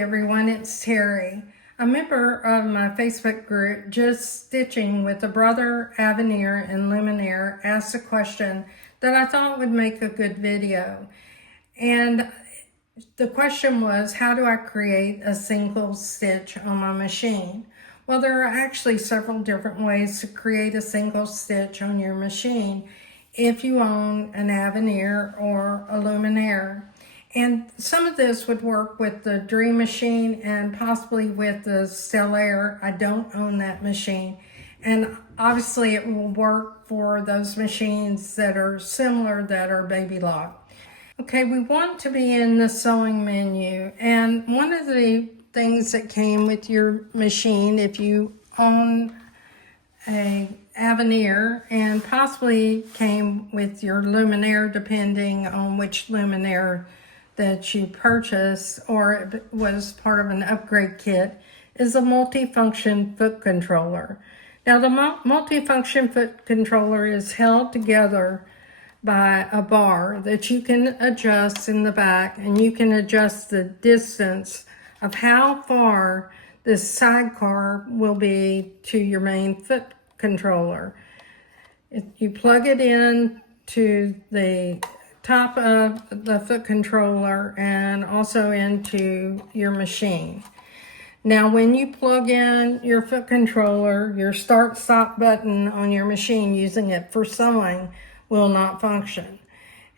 everyone, it's Terry, a member of my Facebook group Just Stitching with a brother. Aveneer and Luminaire asked a question that I thought would make a good video. And the question was, how do I create a single stitch on my machine? Well, there are actually several different ways to create a single stitch on your machine if you own an Aveneer or a Luminaire. And some of this would work with the Dream machine and possibly with the Stellaire. I don't own that machine. And obviously it will work for those machines that are similar, that are baby lock. Okay, we want to be in the sewing menu. And one of the things that came with your machine, if you own a Aveneer, and possibly came with your Luminaire, depending on which Luminaire that you purchased, or it was part of an upgrade kit, is a multifunction foot controller. Now the multifunction foot controller is held together by a bar that you can adjust in the back, and you can adjust the distance of how far this sidecar will be to your main foot controller. You plug it in to the top of the foot controller and also into your machine. Now when you plug in your foot controller, your start stop button on your machine, using it for sewing, will not function.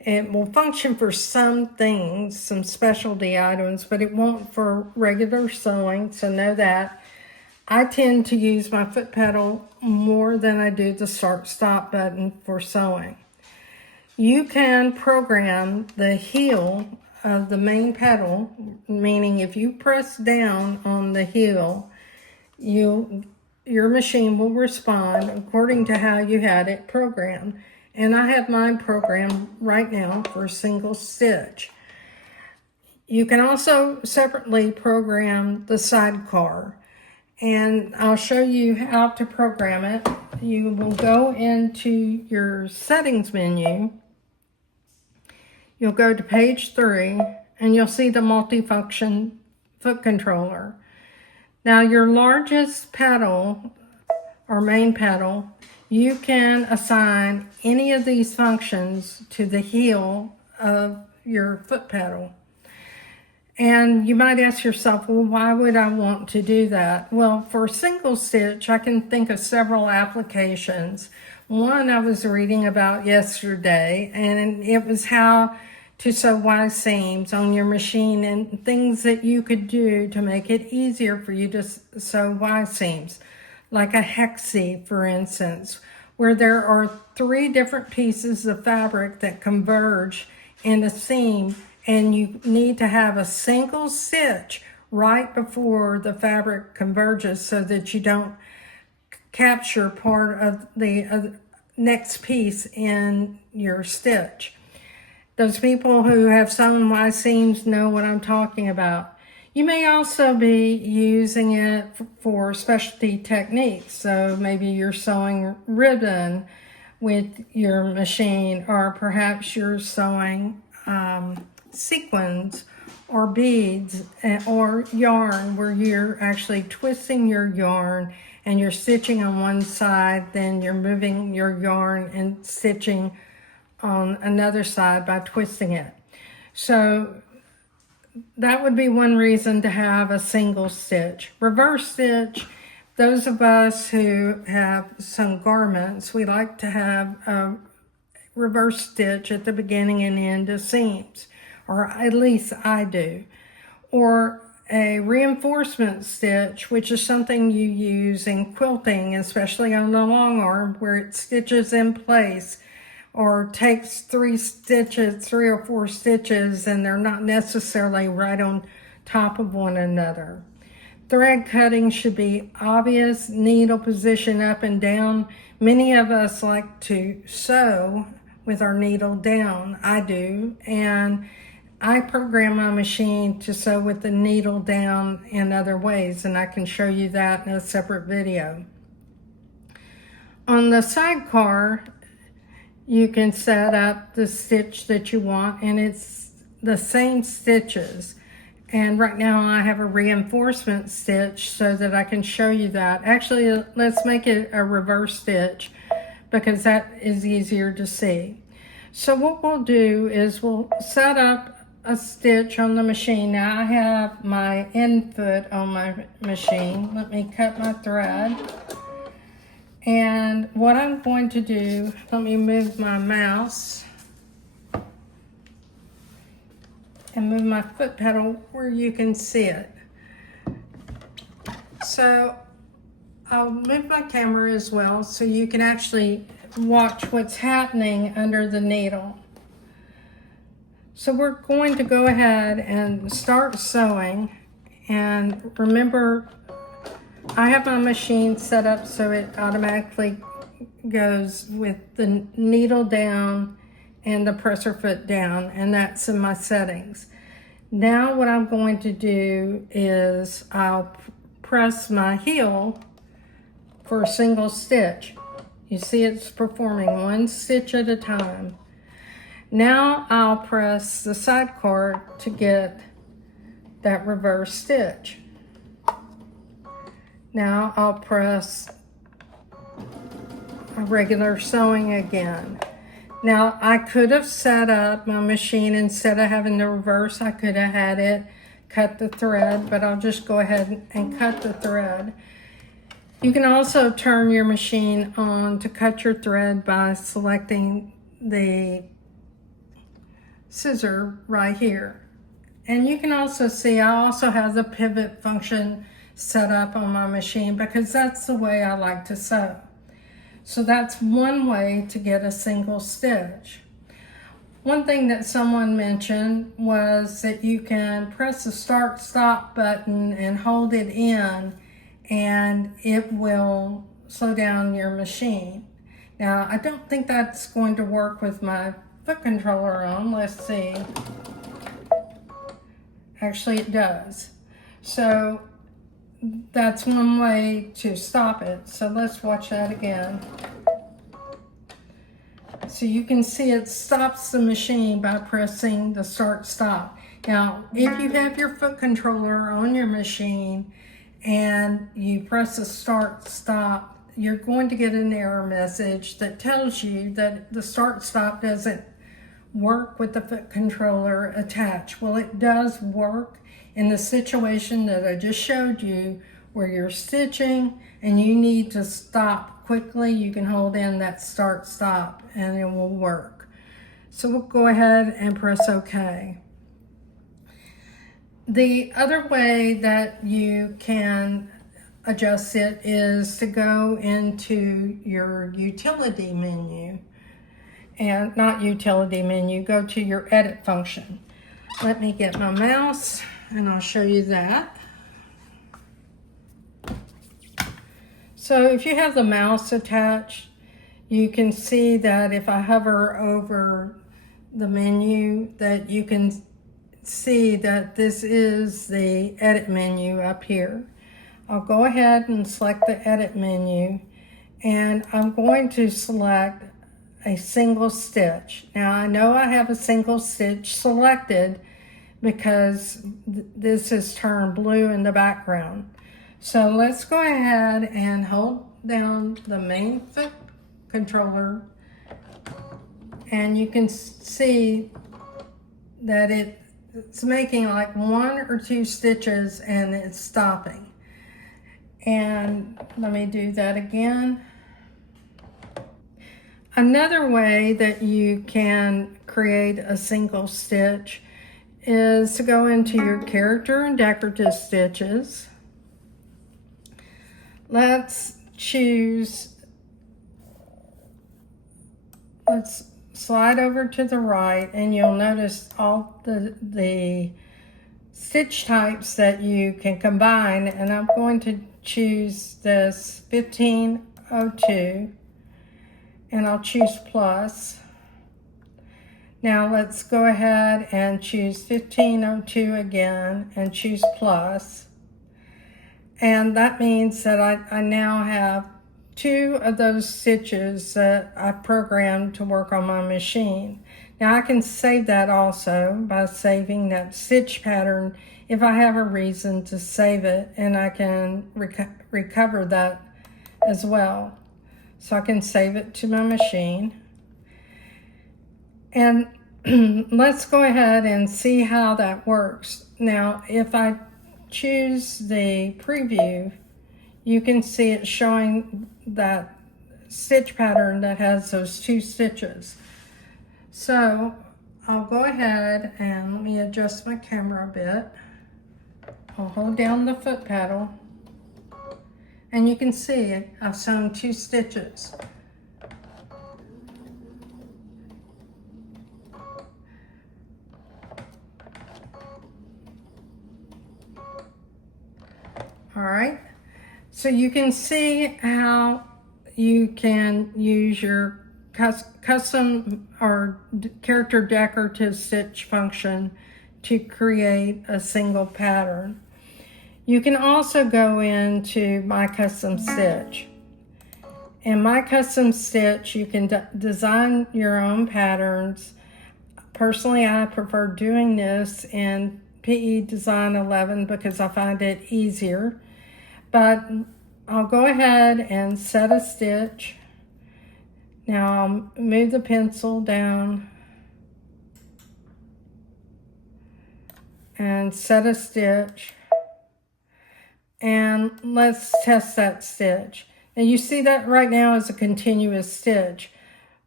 It will function for some things, some specialty items, but it won't for regular sewing, so know that. I tend to use my foot pedal more than I do the start stop button for sewing. You can program the heel of the main pedal, meaning if you press down on the heel, your machine will respond according to how you had it programmed. And I have mine programmed right now for a single stitch. You can also separately program the sidecar, and I'll show you how to program it. You will go into your settings menu. You'll go to page 3, and you'll see the multifunction foot controller. Now your largest pedal, or main pedal, you can assign any of these functions to the heel of your foot pedal. And you might ask yourself, well, why would I want to do that? Well, for a single stitch, I can think of several applications. One I was reading about yesterday, and it was how to sew Y seams on your machine and things that you could do to make it easier for you to sew Y seams. Like a hexie, for instance, where there are 3 different pieces of fabric that converge in a seam, and you need to have a single stitch right before the fabric converges so that you don't capture part of the next piece in your stitch. Those people who have sewn Y seams know what I'm talking about. You may also be using it for specialty techniques. So maybe you're sewing ribbon with your machine, or perhaps you're sewing sequins or beads or yarn, where you're actually twisting your yarn and you're stitching on one side, then you're moving your yarn and stitching on another side by twisting it. So that would be one reason to have a single stitch. Reverse stitch, those of us who have some garments, we like to have a reverse stitch at the beginning and end of seams, or at least I do. Or a reinforcement stitch, which is something you use in quilting, especially on the long arm, where it stitches in place, or takes 3 or 4 stitches, and they're not necessarily right on top of one another. Thread cutting should be obvious, needle position up and down. Many of us like to sew with our needle down. I do, and I program my machine to sew with the needle down in other ways, and I can show you that in a separate video. On the sidecar, you can set up the stitch that you want, and it's the same stitches. And right now I have a reinforcement stitch so that I can show you that. Actually, let's make it a reverse stitch because that is easier to see. So what we'll do is we'll set up a stitch on the machine. Now I have my end foot on my machine. Let me cut my thread. And what I'm going to do, let me move my mouse and move my foot pedal where you can see it. So I'll move my camera as well so you can actually watch what's happening under the needle. So we're going to go ahead and start sewing. And remember, I have my machine set up so it automatically goes with the needle down and the presser foot down, and that's in my settings. Now what I'm going to do is I'll press my heel for a single stitch. You see it's performing one stitch at a time. Now I'll press the side card to get that reverse stitch. Now I'll press a regular sewing again. Now I could have set up my machine instead of having the reverse. I could have had it cut the thread, but I'll just go ahead and cut the thread. You can also turn your machine on to cut your thread by selecting the scissor right here. And you can also see I also have the pivot function set up on my machine because that's the way I like to sew. So that's one way to get a single stitch. One thing that someone mentioned was that you can press the start stop button and hold it in and it will slow down your machine. Now I don't think that's going to work with my foot controller on. Let's see. Actually it does. So that's one way to stop it. So let's watch that again. So you can see it stops the machine by pressing the start stop. Now, if you have your foot controller on your machine and you press the start stop, you're going to get an error message that tells you that the start stop doesn't work with the foot controller attached. Well, it does work in the situation that I just showed you where you're stitching and you need to stop quickly. You can hold in that start stop and it will work. So we'll go ahead and press OK. The other way that you can adjust it is to go into your utility menu. And not utility menu, go to your edit function. Let me get my mouse and I'll show you that. So if you have the mouse attached, you can see that if I hover over the menu, that you can see that this is the edit menu up here. I'll go ahead and select the edit menu and I'm going to select a single stitch. Now I know I have a single stitch selected because this is turned blue in the background. So let's go ahead and hold down the main foot controller and you can see that it's making like 1 or 2 stitches and it's stopping. And let me do that again. Another way that you can create a single stitch is to go into your character and decorative stitches. Let's slide over to the right and you'll notice all the stitch types that you can combine, and I'm going to choose this 1502 and I'll choose plus. Now let's go ahead and choose 1502 again and choose plus. And that means that I now have 2 of those stitches that I programmed to work on my machine. Now I can save that also by saving that stitch pattern if I have a reason to save it, and I can recover that as well. So I can save it to my machine. And let's go ahead and see how that works. Now, if I choose the preview, you can see it showing that stitch pattern that has those 2 stitches. So I'll go ahead and let me adjust my camera a bit. I'll hold down the foot pedal, and you can see I've sewn 2 stitches. All right, so you can see how you can use your custom or character decorative stitch function to create a single pattern. You can also go into My Custom Stitch. In My Custom Stitch, you can design your own patterns. Personally, I prefer doing this in PE Design 11 because I find it easier. But I'll go ahead and set a stitch. Now I'll move the pencil down and set a stitch. And let's test that stitch. Now you see that right now is a continuous stitch,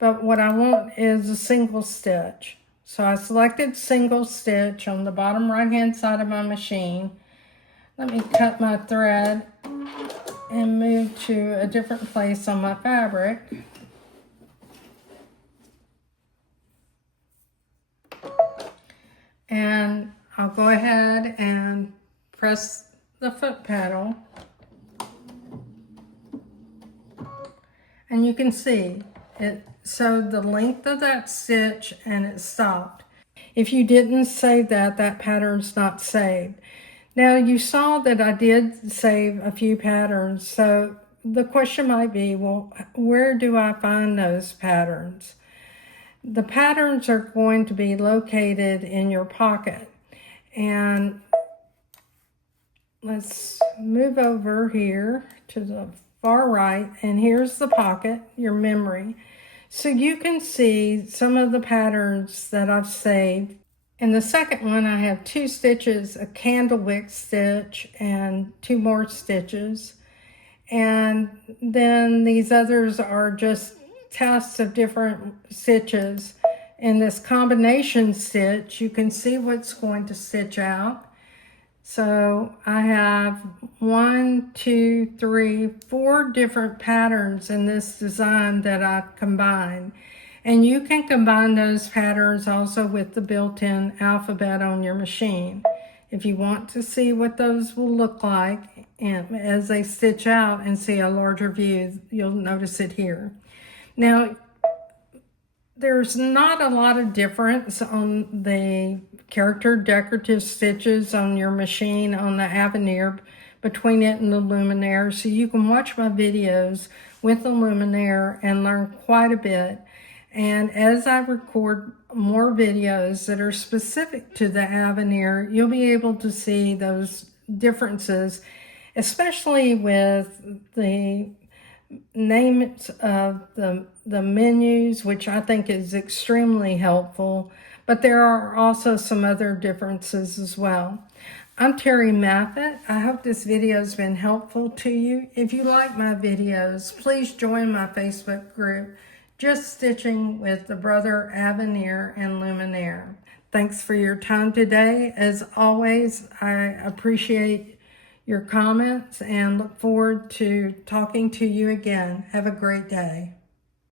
but what I want is a single stitch. So I selected single stitch on the bottom right hand side of my machine. Let me cut my thread and move to a different place on my fabric. And I'll go ahead and press the foot pedal. And you can see it showed the length of that stitch and it stopped. If you didn't save that, that pattern's not saved. Now you saw that I did save a few patterns, so the question might be, well, where do I find those patterns? The patterns are going to be located in your pocket. And let's move over here to the far right, and here's the pocket, your memory. So you can see some of the patterns that I've saved. In the second one, I have 2 stitches, a candle wick stitch, and 2 more stitches. And then these others are just tests of different stitches. In this combination stitch, you can see what's going to stitch out. So I have 1, 2, 3, 4 different patterns in this design that I've combined. And you can combine those patterns also with the built-in alphabet on your machine. If you want to see what those will look like and as they stitch out and see a larger view, you'll notice it here. Now, there's not a lot of difference on the character decorative stitches on your machine on the Aveneer between it and the Luminaire. So you can watch my videos with the Luminaire and learn quite a bit. And as I record more videos that are specific to the Aveneer, you'll be able to see those differences, especially with the names of the menus, which I think is extremely helpful. But there are also some other differences as well. I'm Terry Maffitt. I hope this video has been helpful to you. If you like my videos, please join my Facebook group, Just Stitching with the Brother Aveneer and Luminaire. Thanks for your time today. As always, I appreciate your comments and look forward to talking to you again. Have a great day.